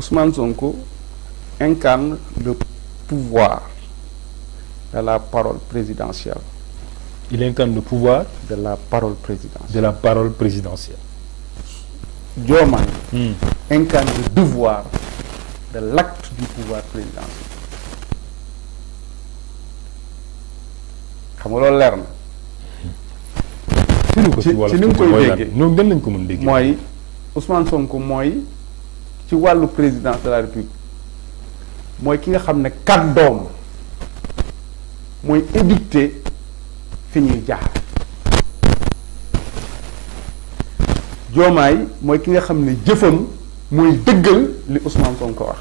Ousmane Sonko incarne le pouvoir de la parole présidentielle. Il incarne le pouvoir de la parole présidentielle. de la parole présidentielle. Diomaye incarne le devoir de l'acte du pouvoir présidentiel. xam nga loolu leer na. ci ni mu koy déggee noonu gën lañ ko mën déggee. mooy Ousmane Sonko mooy ci wàllu président de la République mooy ki nga xam ne kàddoom mooy édicté fi ñuy jaar. Diomaye mooy ki nga xam ne jëfam mooy dëggal li Ousmane Sonko wax.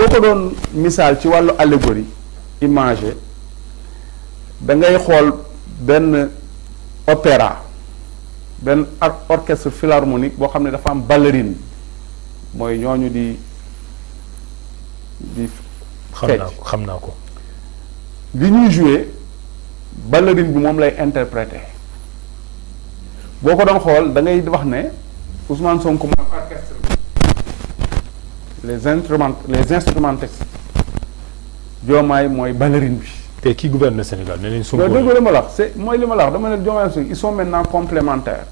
boo ko doon misaal ci wàllu allégorie imagé da ngay xool benn opéra benn orchestre philharmonique boo xam ne dafa am ballerine mooy ñooñu di xam naa ko li ñuy jouer ballerine bi moom lay interpréter boo ko doon xool da ngay wax ne Ousmane Sonko mooy orchestre les instrumentistes Diomaye mooy ballerine bi. te qui gouverne le Sénégal nee nañ Sonko. dégg li ma la wax c'est mooy li ma la wax dama ne Diomaye Sonko ils sont maintenant complémentaires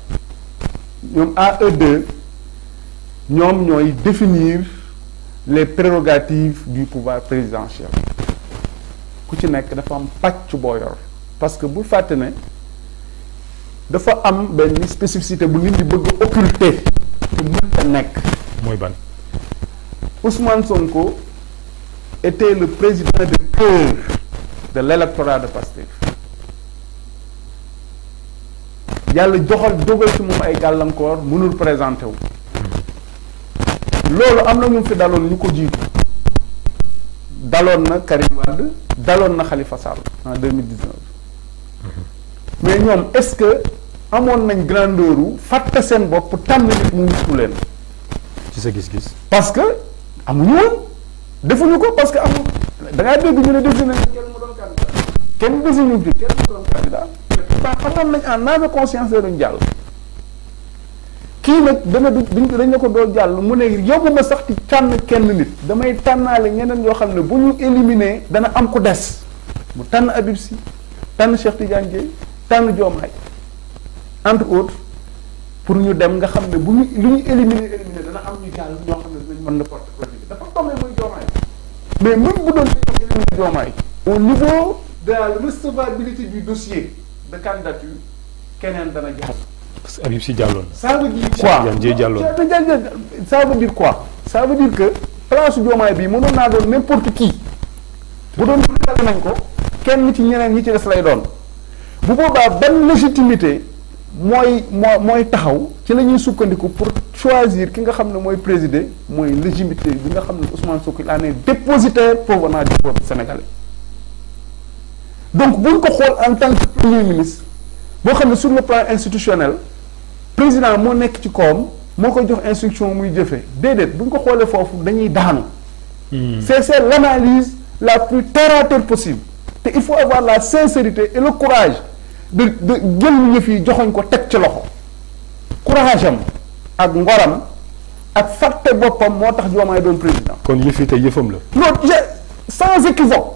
ñoom à eux deux ñoom ñooy définir les prérogatives du pouvoir présidentiel ku ci nekk dafa am pàcc boo yor parce que bu fàtte ne dafa am benn spécificité bu nit ñi bëgg occulter te mënta nekk. mooy ban. Ousmane Sonko était le président de cœur de l'électorat de Pastef yàlla dogal ci moom ay gàllankoor mënul présenté wu loolu am na ñu fi daloon ñu ko jiitu daloon na Karim Wade daloon na Khalifa Sall en 2019 mais ñoom est-ce que amoon nañ grandeur fàtte seen bopp tànn nit mu wutu leen. ci sa gis-gis. parce que amuñu woon defuñu ko parce que amu da ngaa dégg ñu ne désigné kenn mu doon candidat kenn désigné fi kenn mu doon candidat pourtant xamoon nañ en âme conscience de duñ jàll kii nag dañ ne ko doo jàll mu ne yóbbu ma sax ci tànn kenn nit damay tànnaale ñeneen yoo xam ne bu ñu éliminer dana am ku des mu tànn Habib Sy tànn Cheikh Tidiane Dièye tànn Diomaye entre autres pour ñu dem nga xam ne bu ñu lu ñu éliminer dana am ñu jàll ñoo xam ne dinañ mën na porter projet bi dafa tombé muy Diomaye mais même bu doon éliminer Diomaye au niveau de la recevabilité du dossier de candidature keneen dana jàll. parce que Habib Sy jàlloon na. ça veut dire quoi ça veut dire quoi ça veut dire que place Diomaye bi mënoon naa doon n'importe qui bu doon dale nañ ko kenn ci ñeneen ñi ci des lay doon bu boobaa benn légitimité mooy taxaw ci la ñuy sukkandiku pour choisir ki nga xam ne mooy présider mooy légitimité bi nga xam ne Ousmane Sonko il en est dépositaire provenant du peuple sénégalais donc buñ ko xool en tant que premier ministre boo xam ne sur le plan institutionnel président moo nekk ci kawam moo koy jox instruction muy jëfee déedéet buñ ko xoolee foofu dañuy daanu. c'est l'analyse la plus terre à terre possible te il faut avoir la sincérité et le courage de jël yëf yi joxoñ ko teg ci loxo courage am ak ngoram ak fàtte boppam moo tax Diomaye doon président. kon yëf yi tey yëfam la. non sans équivoque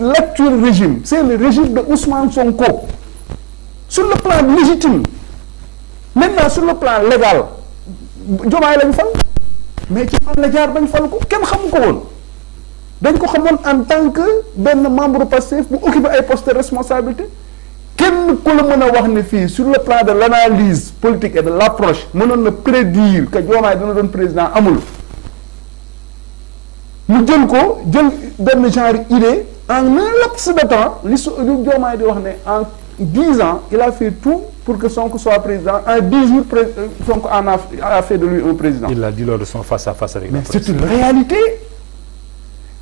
l'actuel régime c'est le régime de Ousmane Sonko sur le plan légitime maintenant sur le plan légal Diomaye lañ fal mais ci fan la jaar bañ fal ko kenn xamu ko woon. dañ ko xamoon en tant que benn membre Pastef bu occupé ay postes de responsabilité kenn ku la mën a wax ne fii sur le plan de l'analyse politique et de l'approche mënoon na prédire que Diomaye dina doon président amul mu jël benn genre idée en un laps de temps li Diomaye di wax ne en 10 ans il a fait tout pour que Sonko soit président en 10 jours Sonko a fait de lui un président. Il a dit lors de son face à face avec la presse. Mais c'est une réalité.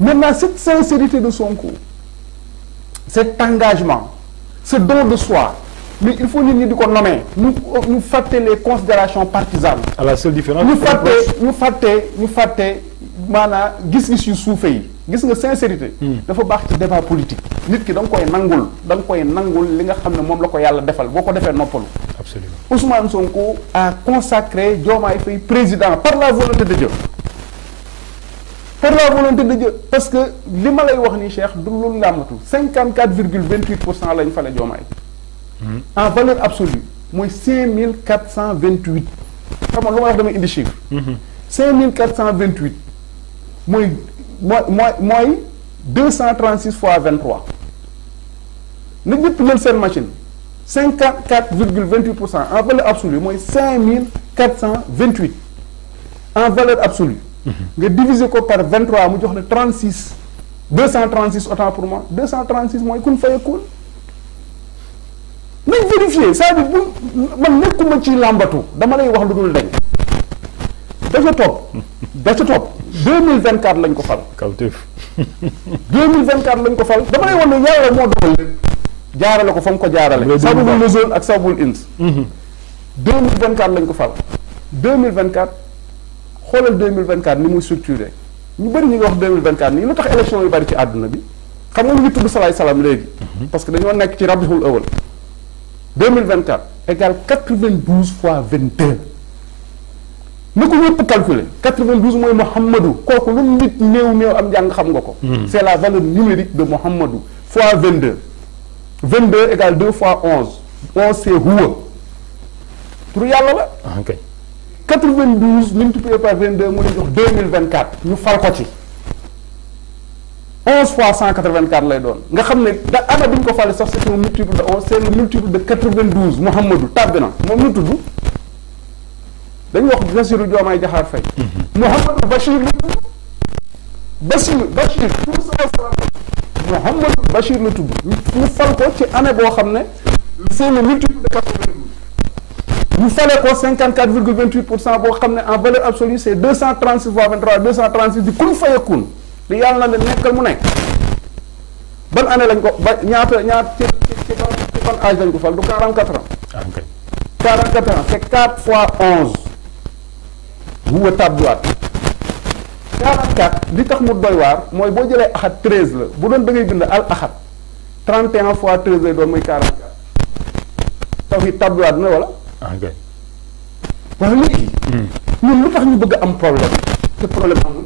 Maintenant, cette sincérité de Sonko, cet engagement, ce don de soi, mais il faut nous dire qu'on nomme, nous fâter les considérations partisanes. À la seule différence. Nous fâter, mana, gis yu soufey. gis nga sincérité. dafa baax ci débat politique. nit ki da nga koy nangul li nga xam ne moom la ko yàlla defal boo ko defee noppalu. absolument Ousmane Sonko a consacré Diomaye Faye président par la volonté de Dieu. par la volonté de Dieu parce que li ma lay wax ni Cheikh du lu làmbatu 54,28% lañ fale Diomaye. en valeur absolue mooy 5428. xam nga lu ma wax damay indi chiffre. 5428 mooy 236 fois 23. na ñëpp jël seen machine 54,28% en valeur absolue mooy 5428 en valeur absolue. nga diviser ko par 23 mu jox la 36 236 autant pour moi 236 mooy kun fayakun. nañ vérifier c'est-à-dire bu man nekkuma ci làmbatu dama lay wax lu dul dañ. da ca topp 2024 lañ ko fal. kawteef. 2024 lañ ko fal dama lay wax ne yàlla moo dogal lépp jaarale ko fa mu ko jaarale. sababul nuzul ak sababul ins. 2024 lañ ko fal. 2024 xoolal 2024 ni muy structuré ñu bëri ñu ngi wax 2024 nii lu tax élection yu bëri ci àdduna bi xam nga ñu ngi tudd salaay salaam léegi. parce que dañoo nekk ci rabiul awal. 2024 égale 92 fois 22. na ko ñëpp calculer 92 mooy Mouhamadou kooku lu nit néew am njàng xam nga ko. c'est la valeur numérique de Mouhamadou fois 22. 22 égale 2 fois 11. 11 c'est huwa. tur yàlla la. ok 92 multiplié par 22 mu lay jox 2024 ñu fal ko ci. 11 fois 184 lay doon nga xam ne da ana bi ñu ko fale sax c'est un multiple de 11 c'est le multiple de 92 Mouhamadou tàbbi na moom lu tudd. dañuy wax Bassirou Diomaye Diakhar Faye. Mouhamadou Bachir la tudd. Bachir tout ça Mouhamadou Bachir la tudd ñu fal ko ci année boo xam ne c'est le multiple de 92. ñu fale ko 54,28% boo xam ne en valeur absolue c'est 236 fois 23 236 di kun fayakun di yàlla na leen nekkal mu nekk. ban année lañ ko ba ñaata ci ban âge lañ ko fal du 44 ans. ok 44 ans c'est 4 fois 11. huwa tabduwaat 44 li tax mu doy waar mooy boo jëlee axat 13 la bu doon da ngay bind al axat 31 fois 13 lay doon muy 44 taw yi tabduwaat na wala. ok waaw léegi. ñun lu tax ñu bëgg am problème te problème amul.